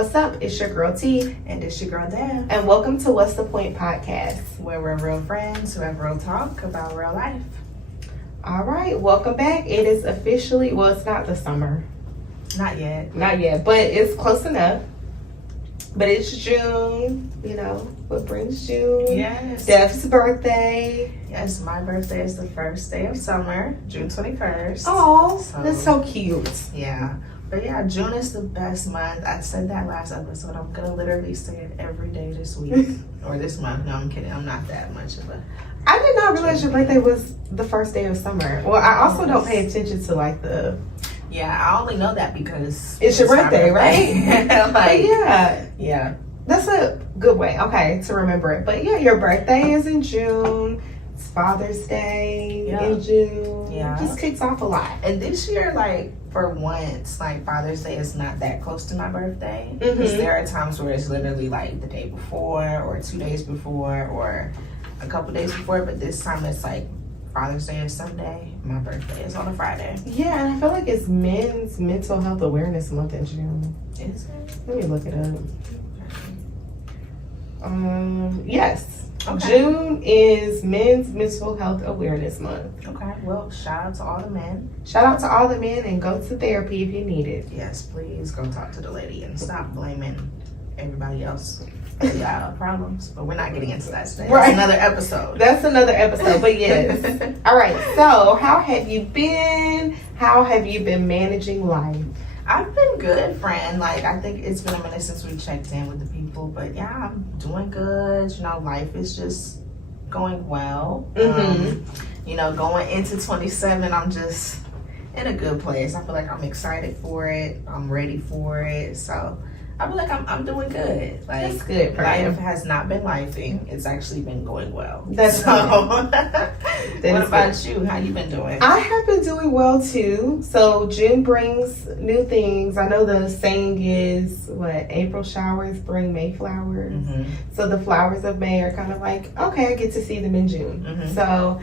What's up? It's your girl T. And it's your girl Deb. And welcome to What's the Point podcast, where we're real friends who have real talk about real life. All right, welcome back. It is officially, well, it's not the summer. Not yet. Not yet, but it's close enough. But it's June, you know, what brings June? Yes. Dev's birthday. Yes, my birthday is the first day of summer, June 21st. Oh, that's so cute. Yeah. But yeah, June is the best month. I said that last episode. I'm going to literally say it every day this week or this month. No, I'm kidding. I'm not that much of a... I did not realize your birthday was the first day of summer. Well, I also don't pay attention to like the... Yeah, I only know that because... It's your birthday, right? Like, yeah. Yeah. That's a good way, okay, to remember it. But yeah, your birthday is in June. It's Father's Day in June. Yeah. Just kicks off a lot. And this year, like, for once, like, Father's Day is not that close to my birthday. Because there are times where it's literally, like, the day before or 2 days before or a couple days before. But this time it's, like, Father's Day is Sunday. My birthday is on a Friday. Yeah, and I feel like it's Men's Mental Health Awareness Month in June. Is it? Let me look it up. Yes. Okay. June is Men's Mental Health Awareness Month. Okay. Well, shout out to all the men. Shout out to all the men and go to therapy if you need it. Yes, please go talk to the lady and stop blaming everybody else for the problems. But we're not getting into that today. Right. That's another episode. That's another episode, but yes. All right, so how have you been? How have you been managing life? I've been good, friend. Like, I think it's been a minute since we checked in with the people, but yeah, I'm doing good. You know, life is just going well. You know, going into 27, I'm just in a good place. I feel like I'm excited for it. I'm ready for it. So I feel like I'm doing good. Like, that's good. Life has not been lifing. It's actually been going well. That's so. What about you? How you been doing? I have been doing well too. So June brings new things. I know the saying is what April showers bring May flowers. So the flowers of May are kind of like, okay, I get to see them in June. So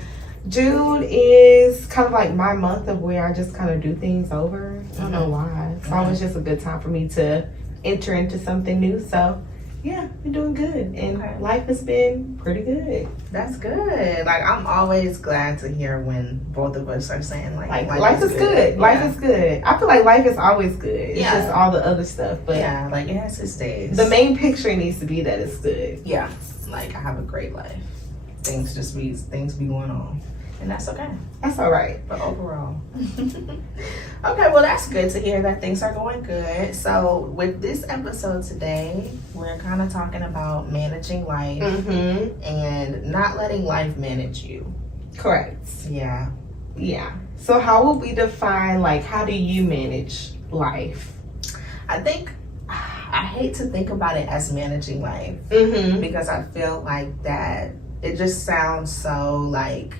June is kind of like my month of where I just kind of do things over. I don't know why. It's always just a good time for me to enter into something new. So yeah, we're doing good, and life has been pretty good. That's good. Like, I'm always glad to hear when both of us are saying like life is good. Yeah. Life is good. I feel like life is always good. It's just all the other stuff, but yeah, like it has its days. The main picture needs to be that it's good. Yeah, like I have a great life. Things be going on. And that's okay. That's all right. But overall. Okay, well, that's good to hear that things are going good. So with this episode today, we're kind of talking about managing life and not letting life manage you. Correct. Yeah. Yeah. So how would we define, like, how do you manage life? I think I hate to think about it as managing life because I feel like that it just sounds so like,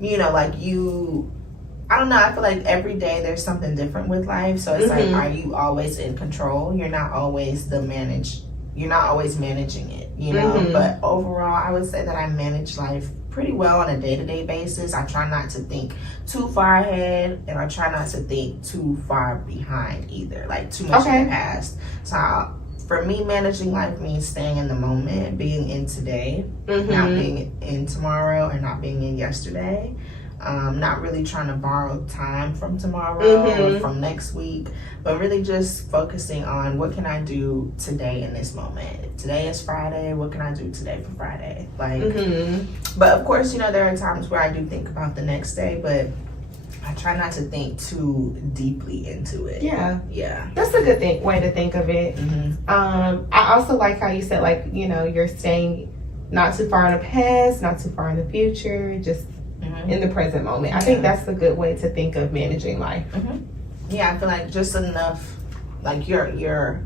you know, like I don't know, I feel like every day there's something different with life. So it's like, are you always in control? You're not always managing it, you know? But overall, I would say that I manage life pretty well on a day-to-day basis. I try not to think too far ahead, and I try not to think too far behind either, like too much in the past. So for me, managing life means staying in the moment, being in today, not being in tomorrow and not being in yesterday. Not really trying to borrow time from tomorrow or from next week, but really just focusing on what can I do today in this moment. Today is Friday. What can I do today for Friday? Like, but of course, you know, there are times where I do think about the next day, but I try not to think too deeply into it. Yeah. Yeah. That's a good way to think of it. I also like how you said, like, you know, you're staying not too far in the past, not too far in the future, just in the present moment. I think that's a good way to think of managing life. Yeah, I feel like just enough, like you're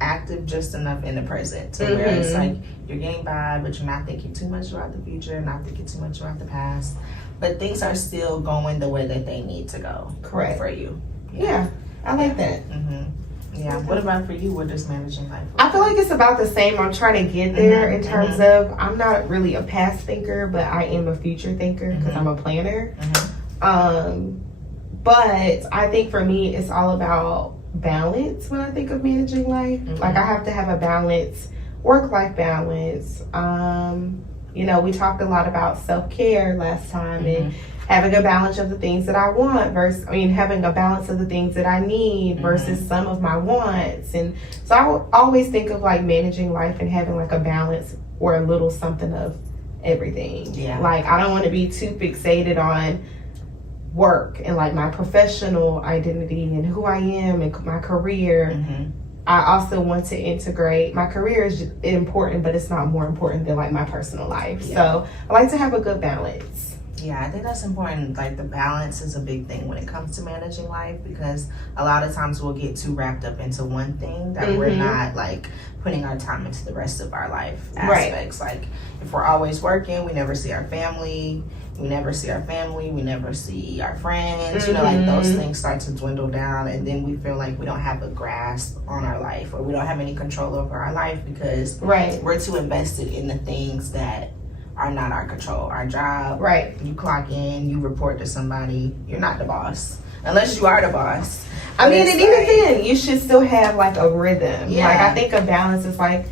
active just enough in the present to where it's like you're getting by, but you're not thinking too much about the future, not thinking too much about the past, but things are still going the way that they need to go. Correct. For you. Yeah, I like that. Yeah. What about for you? What does managing life look I feel like it's about the same. I'm trying to get there in terms of, I'm not really a past thinker, but I am a future thinker because I'm a planner. But I think for me, it's all about balance when I think of managing life. Like I have to have a balance, work-life balance. You know, we talked a lot about self-care last time and having a balance of the things that I want versus, having a balance of the things that I need versus some of my wants. And so I always think of like managing life and having like a balance or a little something of everything. Yeah. Like I don't want to be too fixated on work and like my professional identity and who I am and my career. I also want to integrate, my career is important, but it's not more important than like my personal life. So I like to have a good balance. Yeah, I think that's important. Like the balance is a big thing when it comes to managing life, because a lot of times we'll get too wrapped up into one thing that we're not like putting our time into the rest of our life aspects. Like if we're always working, we never see our family. We never see our family, we never see our friends, you know, like those things start to dwindle down, and then we feel like we don't have a grasp on our life, or we don't have any control over our life because we're too invested in the things that are not our control. Our job, you clock in, you report to somebody, you're not the boss, unless you are the boss. And even then, you should still have like a rhythm. Like I think a balance is like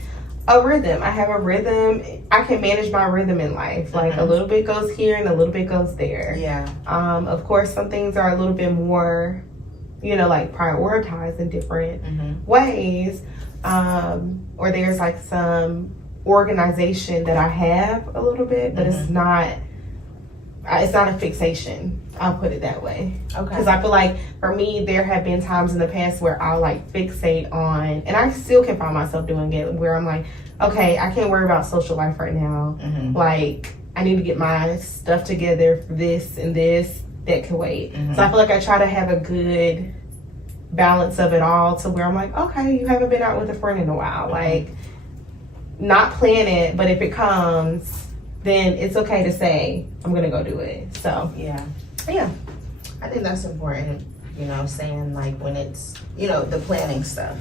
a rhythm. I have a rhythm. I can manage my rhythm in life. Like a little bit goes here and a little bit goes there. Of course, some things are a little bit more, like prioritized in different ways. Or there's like some organization that I have a little bit, but it's not a fixation. I'll put it that way. Because I feel like for me, there have been times in the past where I'll like fixate on, and I still can find myself doing it, where I'm like, okay, I can't worry about social life right now. Like I need to get my stuff together for this and this that can wait. So I feel like I try to have a good balance of it all, to where I'm like, okay, you haven't been out with a friend in a while. Like not plan it, but if it comes, then it's okay to say, I'm going to go do it. So, yeah. I think that's important, saying like when it's, the planning stuff.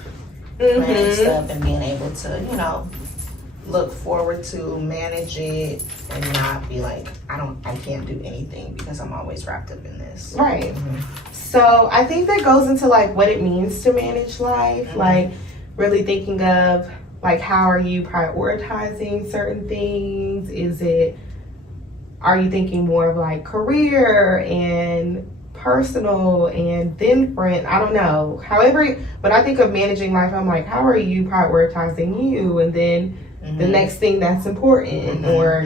Planning stuff and being able to, look forward to, manage it, and not be like, I can't do anything because I'm always wrapped up in this. Right. So I think that goes into like what it means to manage life, like really thinking of like, how are you prioritizing certain things? Are you thinking more of like career and personal and then friend? I don't know. However, when I think of managing life, I'm like, how are you prioritizing you? And then the next thing that's important, or,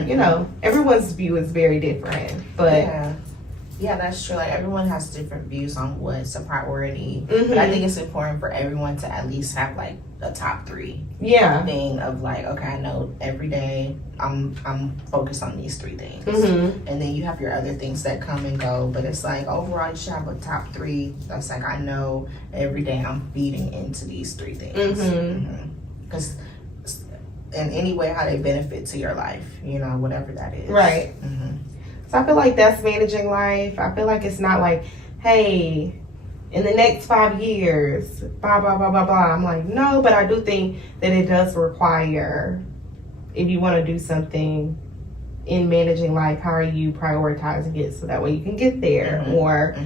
everyone's view is very different, but yeah, that's true. Like everyone has different views on what's a priority, but I think it's important for everyone to at least have like a top three thing of like, okay, I know every day I'm focused on these three things, and then you have your other things that come and go, but it's like overall you should have a top three that's like, I know every day I'm feeding into these three things, because in any way how they benefit to your life, whatever that is, right. So I feel like that's managing life. I feel like it's not like, hey, in the next 5 years, blah, blah, blah, blah, blah. I'm like, no, but I do think that it does require, if you want to do something in managing life, how are you prioritizing it so that way you can get there? Or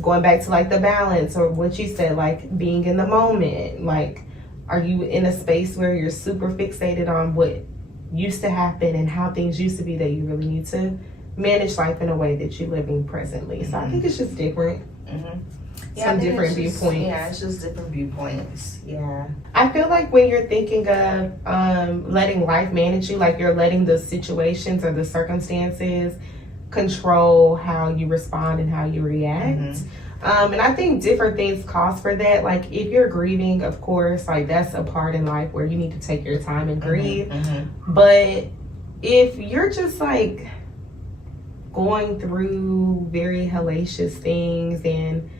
going back to like the balance, or what you said, like being in the moment. Like, are you in a space where you're super fixated on what used to happen and how things used to be, that you really need to manage life in a way that you're living presently? So I think it's just different. Some different viewpoints. Yeah, it's just different viewpoints. Yeah. I feel like when you're thinking of letting life manage you, like you're letting the situations or the circumstances control how you respond and how you react. And I think different things cause for that. Like if you're grieving, of course, like that's a part in life where you need to take your time and grieve. But if you're just like going through very hellacious things, and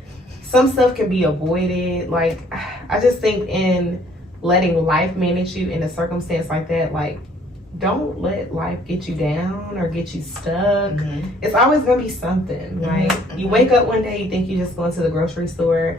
some stuff can be avoided, like I just think in letting life manage you in a circumstance like that, like don't let life get you down or get you stuck. It's always gonna be something. Like you wake up one day, you think you're just going to the grocery store,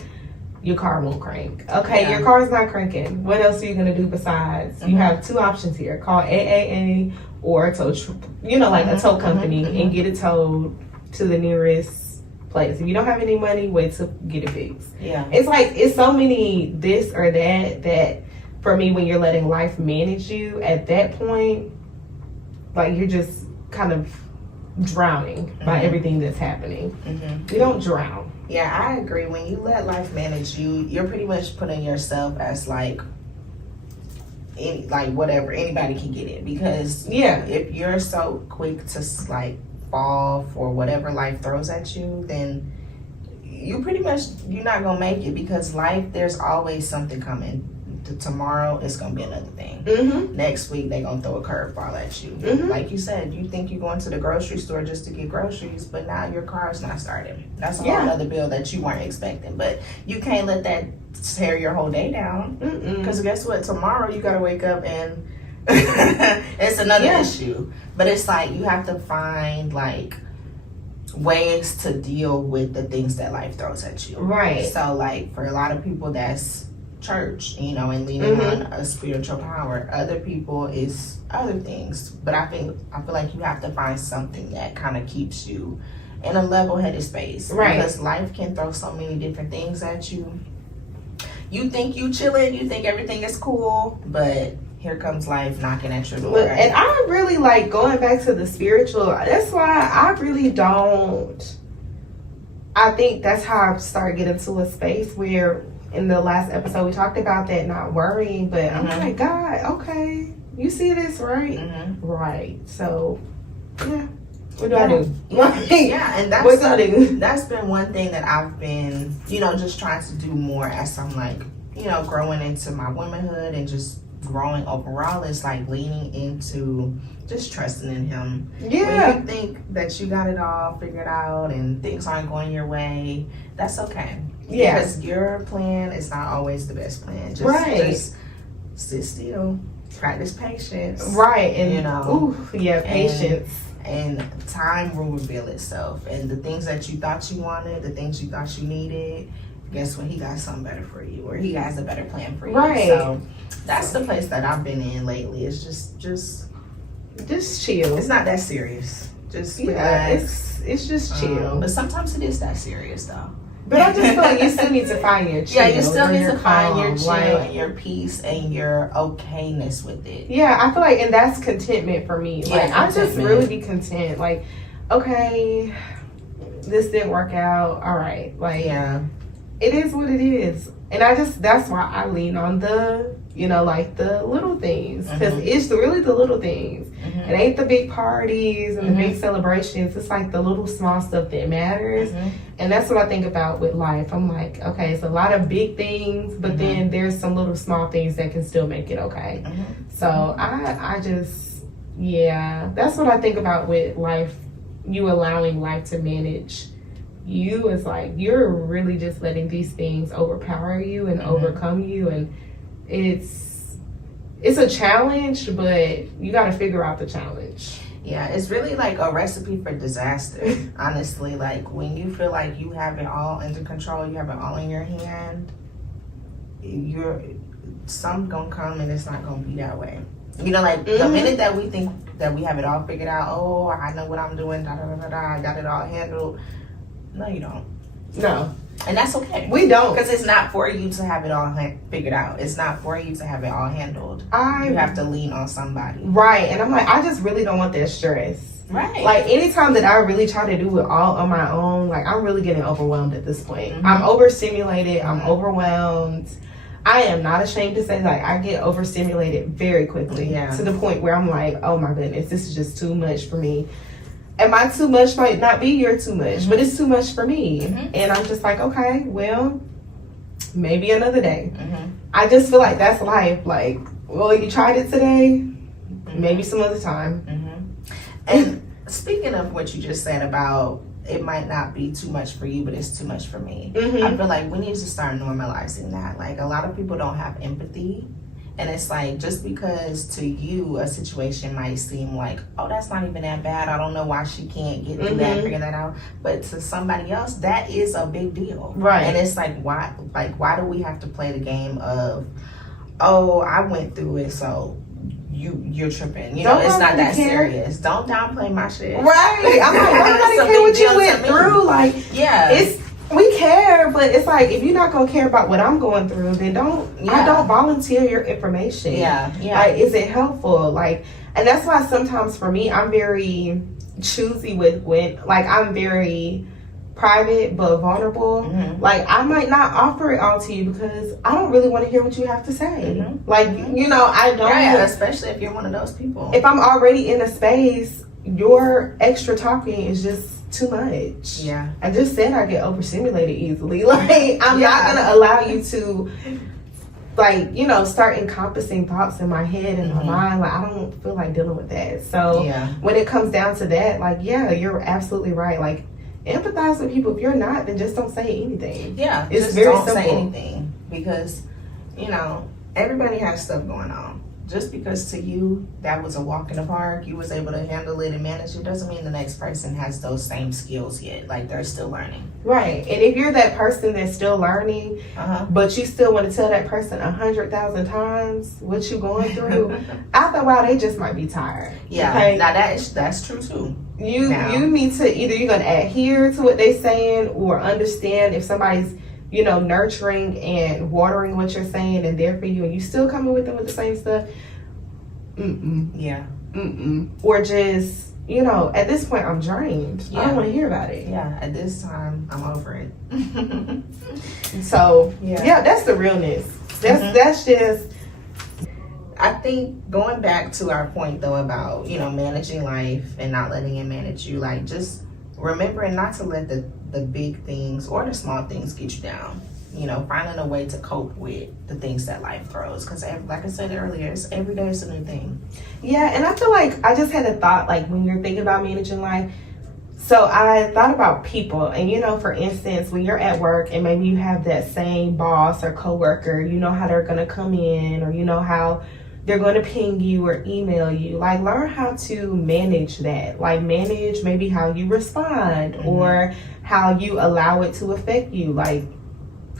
your car won't crank. Okay, your car's not cranking. What else are you gonna do besides? You have two options here: call AAA or a tow, like a tow company, and get it towed to the nearest place. If you don't have any money, wait to get it fixed. Yeah. It's like, it's so many this or that for me, when you're letting life manage you, at that point, like, you're just kind of drowning by everything that's happening. You don't drown. Yeah, I agree. When you let life manage you, you're pretty much putting yourself as like whatever, anybody can get it. Because if you're so quick to like fall for whatever life throws at you, then you're not gonna make it, because life, there's always something coming. Tomorrow it's gonna be another thing. Next week they're gonna throw a curveball at you. Like you said, you think you're going to the grocery store just to get groceries, but now your car's not starting. That's a whole other bill that you weren't expecting. But you can't let that tear your whole day down, because guess what, tomorrow you gotta wake up and it's another issue. But it's like, you have to find like ways to deal with the things that life throws at you. Right. So like, for a lot of people, that's church, you know, and leaning on a spiritual power. Other people is other things. But I feel like you have to find something that kind of keeps you in a level-headed space. Right. Because life can throw so many different things at you. You think you chilling, you think everything is cool, but here comes life knocking at your door. And I really like going back to the spiritual. That's why I really don't. I think that's how I started getting to a space where, in the last episode, we talked about that, not worrying, but I'm like, God, okay, you see this, right? Right. So, yeah. What do I do? Yeah, and what do I do? That's been one thing that I've been, you know, just trying to do more as I'm like, you know, growing into my womanhood and just growing overall, is like leaning into just trusting in Him. Yeah. When you think that you got it all figured out and things aren't going your way, that's okay. Yeah. Because your plan is not always the best plan. Just sit still, practice patience. Right. And, you know, patience. And time will reveal itself. And the things that you thought you wanted, the things you thought you needed, guess what? He got something better for you, or He has a better plan for you. Right. So that's the place that I've been in lately. It's just chill. It's not that serious. Just relax. It's just chill. But sometimes it is that serious, though. But I just feel like you still need to find your chill. Yeah, you still need to find calm, your chill and your peace and your okayness with it. Yeah, I feel like, and that's contentment for me. Yeah, like, I just really be content. Like, okay, this didn't work out. All right. Like, it is what it is. And that's why I lean on the, you know, like the little things. Because it's really the little things. It ain't the big parties and the big celebrations. It's like the little small stuff that matters. And that's what I think about with life. I'm like, okay, it's a lot of big things, but then there's some little small things that can still make it okay. So I just, that's what I think about with life. You allowing life to manage you. Is like, you're really just letting these things overpower you and overcome you. And it's a challenge, but you got to figure out the challenge. Yeah, it's really like a recipe for disaster, honestly. Like, when you feel like you have it all under control, you have it all in your hand, something's gonna come and it's not gonna be that way. You know, like the minute that we think that we have it all figured out, oh, I know what I'm doing, I got it all handled. No, you don't. No. And that's okay. We don't. Because it's not for you to have it all figured out. It's not for you to have it all handled. You have to lean on somebody. Right. And I'm like, I just really don't want that stress. Right. Like, anytime that I really try to do it all on my own, like, I'm really getting overwhelmed at this point. I'm overstimulated. I'm overwhelmed. I am not ashamed to say, like, I get overstimulated very quickly. To the point where I'm like, oh my goodness, this is just too much for me. And my too much might not be your too much, but it's too much for me. And I'm just like, okay, well, maybe another day. I just feel like that's life. Like, well, you tried it today, maybe some other time. And speaking of what you just said about it might not be too much for you, but it's too much for me. I feel like we need to start normalizing that. Like, a lot of people don't have empathy. And it's like, just because to you a situation might seem like, oh, that's not even that bad, I don't know why she can't get through that, figure that out. But to somebody else, that is a big deal. Right. And it's like, why do we have to play the game of, oh, I went through it, so you're tripping. You know, it's not that serious. Don't downplay my shit. Right. I'm like, nobody care what you went through. Like, we care, but it's like, if you're not gonna care about what I'm going through, then I don't volunteer your information. Like, is it helpful? Like, and that's why sometimes for me, I'm very choosy with when, like, I'm very private but vulnerable. Like, I might not offer it all to you because I don't really want to hear what you have to say. Like, you know, I don't. Especially if you're one of those people. If I'm already in a space, your extra talking is just too much. I just said I get overstimulated easily. Like, I'm not gonna allow you to, like, you know, start encompassing thoughts in my head and my mind. Like, I don't feel like dealing with that. So when it comes down to that, like, you're absolutely right. Like, empathize with people. If you're not, then just don't say anything. It's just very don't simple. say anything, because, you know, everybody has stuff going on. Just because to you that was a walk in the park, you was able to handle it and manage it, doesn't mean the next person has those same skills yet. Like, they're still learning. Right. And if you're that person that's still learning, but you still want to tell that person 100,000 times what you going through, after a while they just might be tired. Okay? Now that's true too. You need to, either you're gonna adhere to what they're saying or understand if somebody's, you know, nurturing and watering what you're saying and there for you, and you still coming with them with the same stuff. Or just, you know, at this point I'm drained. I don't want to hear about it. At this time I'm over it. So that's the realness. That's just. I think going back to our point though about, you know, managing life and not letting it manage you, like, just remembering not to let the big things or the small things get you down. You know, finding a way to cope with the things that life throws. Because, like I said earlier, every day is a new thing. And I feel like I just had a thought, like, when you're thinking about managing life. So I thought about people. And, you know, for instance, when you're at work and maybe you have that same boss or coworker, you know how they're going to come in, or you know how they're going to ping you or email you. Like, learn how to manage that. Like, manage maybe how you respond or how you allow it to affect you. Like,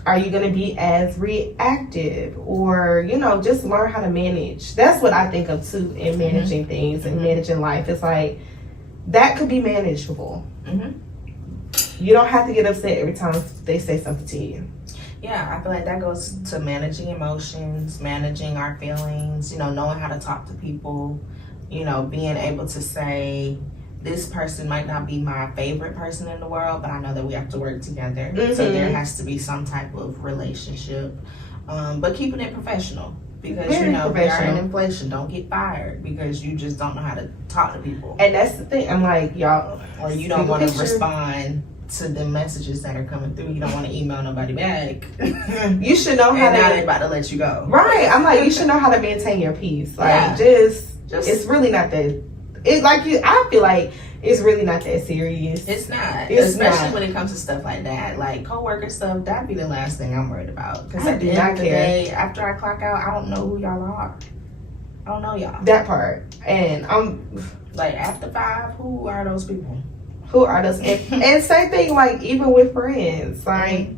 are you going to be as reactive? Or, you know, just learn how to manage. That's what I think of too in managing things and managing life. It's like, that could be manageable. You don't have to get upset every time they say something to you. I feel like that goes to managing emotions, managing our feelings, you know, knowing how to talk to people, you know, being able to say, this person might not be my favorite person in the world, but I know that we have to work together. So there has to be some type of relationship, but keeping it professional. Because, you know, we are in inflation. Don't get fired because you just don't know how to talk to people. And that's the thing. I'm like, y'all. Or you don't want to respond to the messages that are coming through. You don't want to email nobody back. You should know how to. Now they're about to let you go. Right. I'm like, you should know how to maintain your peace. Like, just it's really not that. I feel like it's really not that serious. It's not. Especially when it comes to stuff like that. Like coworker stuff, that'd be the last thing I'm worried about. Because at the end of the day, after I clock out, I don't know who y'all are. I don't know y'all. That part. And I'm like, after 5, who are those people? Who are those? And same thing, like, even with friends. Like,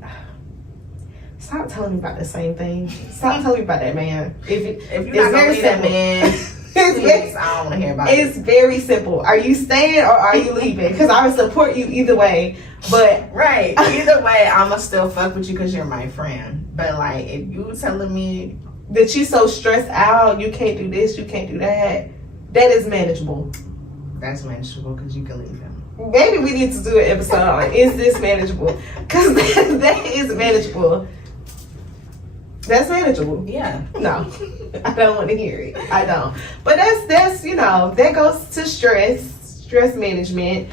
stop telling me about the same thing. Stop telling me about that man. If you're not going to leave that man, please, I don't want to hear about it. It's very simple. Are you staying or are you leaving? Because I would support you either way. But either way, I'ma still fuck with you because you're my friend. But like, if you telling me that you so stressed out, you can't do this, you can't do that, that is manageable. That's manageable because you can leave him. Maybe we need to do an episode on is this manageable? Because that is manageable. That's manageable. Yeah. No, I don't want to hear it. I don't. But that's you know, that goes to stress management.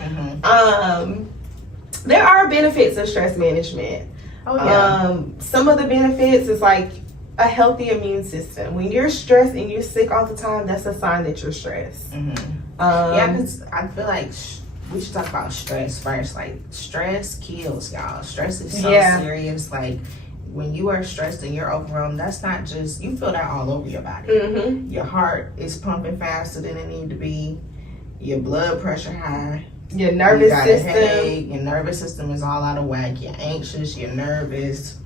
There are benefits of stress management. Oh yeah. Some of the benefits is like a healthy immune system. When you're stressed and you're sick all the time, that's a sign that you're stressed. Because I feel like we should talk about stress first. Like, stress kills, y'all. Stress is so serious. Like, when you are stressed and you're overwhelmed, that's not just, you feel that all over your body. Your heart is pumping faster than it need to be. Your blood pressure high. Your nervous system. Headache. Your nervous system is all out of whack. You're anxious. You're nervous.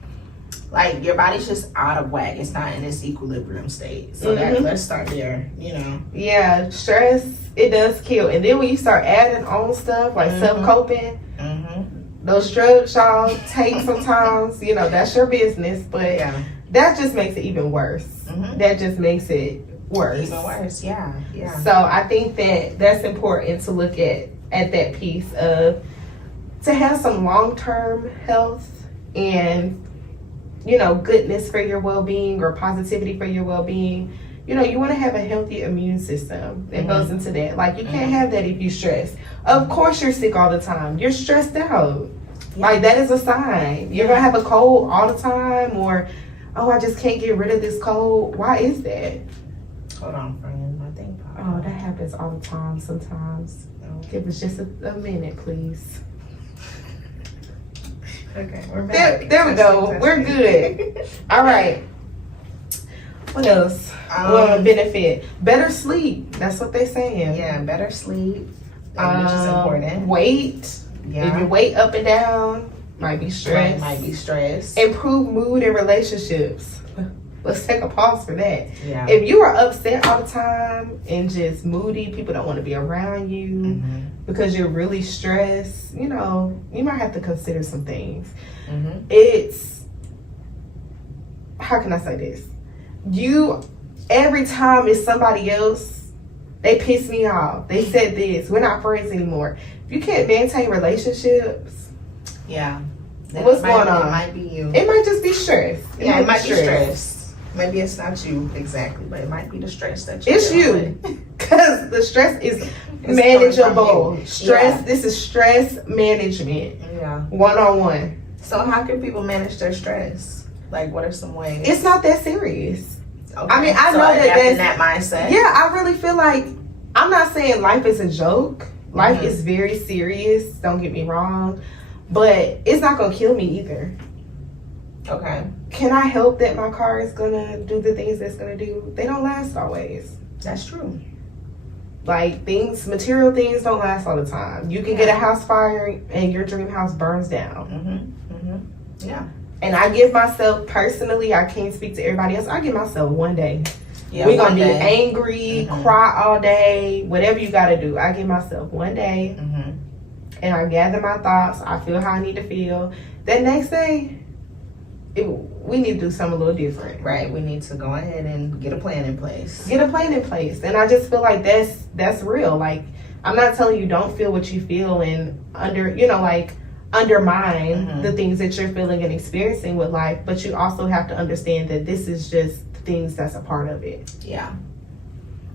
Like, your body's just out of whack. It's not in its equilibrium state. So let's start there, Yeah, stress, it does kill. And then when you start adding on stuff like self-coping, those drugs y'all take sometimes, that's your business. But that just makes it even worse. That just makes it worse. Even worse, yeah. So I think that's important to look at that piece of, to have some long-term health and goodness for your well-being or positivity for your well-being. You want to have a healthy immune system that goes into that. Like, you can't have that if you stress. Of course you're sick all the time. You're stressed out. Like, that is a sign. You're going to have a cold all the time, or, oh, I just can't get rid of this cold. Why is that? Hold on, friend. I think. Oh, that happens all the time sometimes. Give us just a minute, please. Okay, we're back. There we go. We're good. All right. What else? Benefit. Better sleep. That's what they're saying. Yeah, better sleep, which is important. Weight. Yeah. If your weight up and down, might be stress. Might be stress. Improve mood in relationships. Let's take a pause for that. Yeah. If you are upset all the time and just moody, people don't want to be around you because you're really stressed, you might have to consider some things. It's, how can I say this? Every time it's somebody else, they piss me off. They said this. We're not friends anymore. If you can't maintain relationships, what's going on? It might be you. It might just be stress. It might be stress. Maybe it's not you exactly, but it might be the stress that it's you. Because the stress is manageable. Stress, this is stress management. Yeah. One-on-one. So how can people manage their stress? Like, what are some ways? It's not that serious. Okay. I mean, I so know that's that mindset. Yeah, I really feel like, I'm not saying life is a joke. Life is very serious. Don't get me wrong. But it's not going to kill me either. Okay. Can I help that my car is going to do the things that's going to do? They don't last always. That's true. Like, material things don't last all the time. You can get a house fire and your dream house burns down. Yeah. And I give myself, personally, I can't speak to everybody else, I give myself one day. Yeah, we're going to be angry, cry all day, whatever you got to do. I give myself one day and I gather my thoughts. I feel how I need to feel. That next day, we need to do something a little different. Right. We need to go ahead and get a plan in place. And I just feel like that's real. Like, I'm not telling you don't feel what you feel and undermine the things that you're feeling and experiencing with life, but you also have to understand that this is just things that's a part of it. Yeah.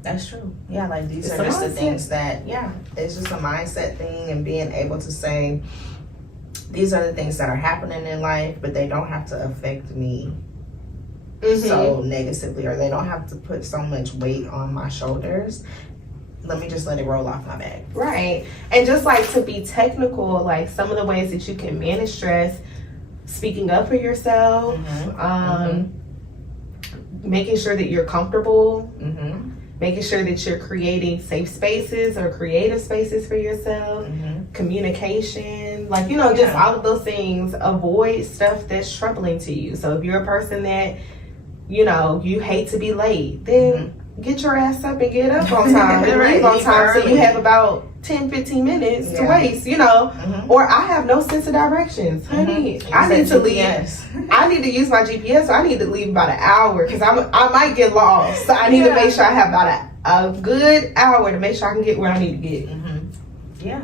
That's true. Yeah, like these are just the things that, it's just a mindset thing, and being able to say, these are the things that are happening in life, but they don't have to affect me so negatively, or they don't have to put so much weight on my shoulders. Let me just let it roll off my back. Right. And just like, to be technical, like some of the ways that you can manage stress, speaking up for yourself, making sure that you're comfortable, making sure that you're creating safe spaces or creative spaces for yourself, communication, like, just all of those things. Avoid stuff that's troubling to you. So if you're a person that, you hate to be late, then get your ass up and get up on time and leave on time, so you have about 10-15 minutes to waste, or I have no sense of directions, honey. I need to leave. I need to use my GPS, so I need to leave about an hour because I might get lost. So I need to make sure I have about a good hour to make sure I can get where I need to get. Yeah.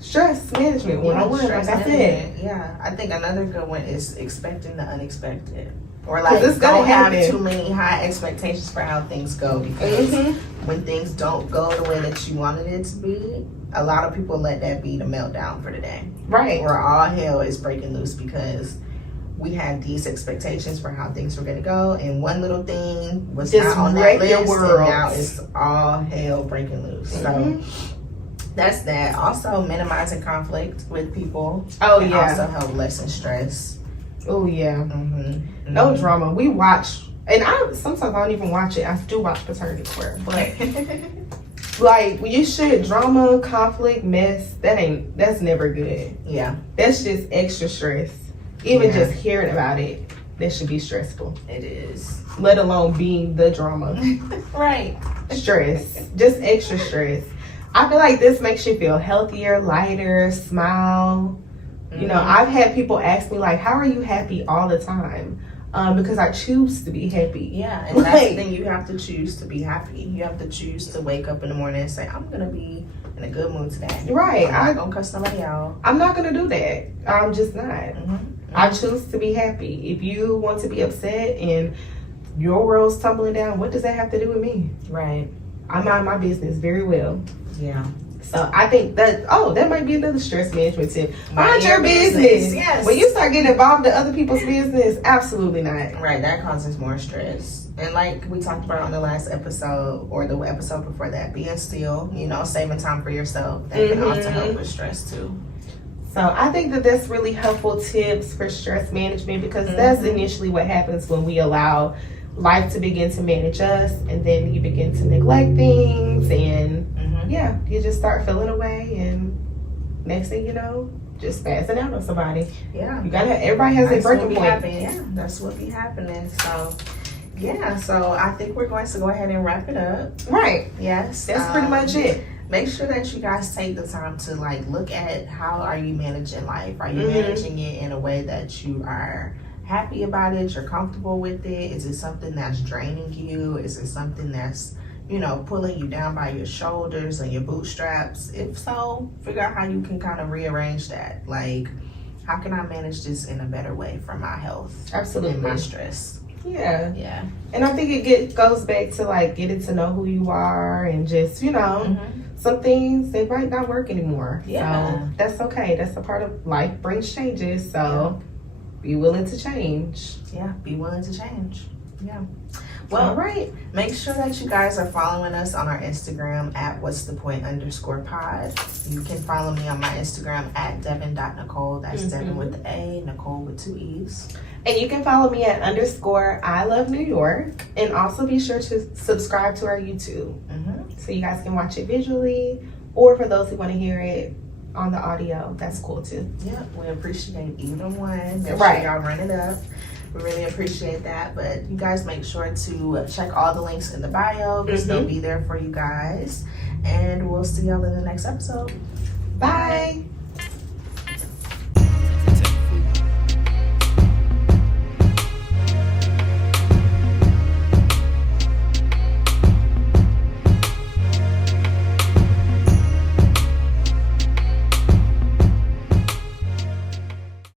Stress management 101, like I said. Yeah, I think another good one is expecting the unexpected. Or like, it's don't happen. have too many high expectations for how things go, because when things don't go the way that you wanted it to be, a lot of people let that be the meltdown for the day. Right. Where all hell is breaking loose because we had these expectations for how things were going to go, and one little thing was just not on that list, and world. now it's all hell breaking loose. So that's that. Also, minimizing conflict with people. Also help lessen stress. Oh yeah. No drama. We watch, and sometimes I don't even watch it. I do watch Paternity Court, but like, when you share drama, conflict, mess, that's never good. Yeah. That's just extra stress. Even just hearing about it. that should be stressful. It is. Let alone being the drama. Right. Stress. Just extra stress. I feel like this makes you feel healthier, lighter, smile. You know, I've had people ask me, like, how are you happy all the time? Because I choose to be happy. Yeah, and that's the thing. You have to choose to be happy. You have to choose to wake up in the morning and say, I'm going to be in a good mood today. Right. I'm not going to cuss somebody out. I'm not going to do that. I'm just not. I choose to be happy. If you want to be upset and your world's tumbling down, what does that have to do with me? Right. I mind my business very well. Yeah. So I think that, that might be another stress management tip. Mind your business. Yes. When you start getting involved in other people's business, absolutely not. Right, that causes more stress. And like we talked about on the last episode or the episode before that, being still, you know, saving time for yourself, that can also help with stress too. So I think that that's really helpful tips for stress management, because that's initially what happens when we allow life to begin to manage us, and then you begin to neglect things, and you just start feeling away, and next thing you know, just passing out on somebody. Yeah. Everybody has a breaking point. Yeah, that's what be happening. So yeah, so I think we're going to go ahead and wrap it up. Right. Yes. That's pretty much it. Make sure that you guys take the time to like look at how are you managing life. Are you managing it in a way that you are happy about it, you're comfortable with it? Is it something that's draining you? Is it something that's, you know, pulling you down by your shoulders and your bootstraps? If so, figure out how you can kind of rearrange that. Like, how can I manage this in a better way for my health? Absolutely. And my stress. Yeah. Yeah. And I think it goes back to like getting to know who you are, and just, you know, some things, they might not work anymore. Yeah. So that's okay. That's a part of life, brings changes. So be willing to change. Yeah, be willing to change. Yeah. Well, all right. Make sure that you guys are following us on our Instagram at whatsthepoint_pod. You can follow me on my Instagram at devin.nicole. That's Devin with the A, Nicole with 2 E's. And you can follow me at _I love New York. And also be sure to subscribe to our YouTube. So you guys can watch it visually, or for those who want to hear it on the audio, that's cool too. Yeah, we appreciate either one. Make sure y'all run it up. We really appreciate that. But you guys make sure to check all the links in the bio, because they'll be there for you guys. And we'll see y'all in the next episode. Bye.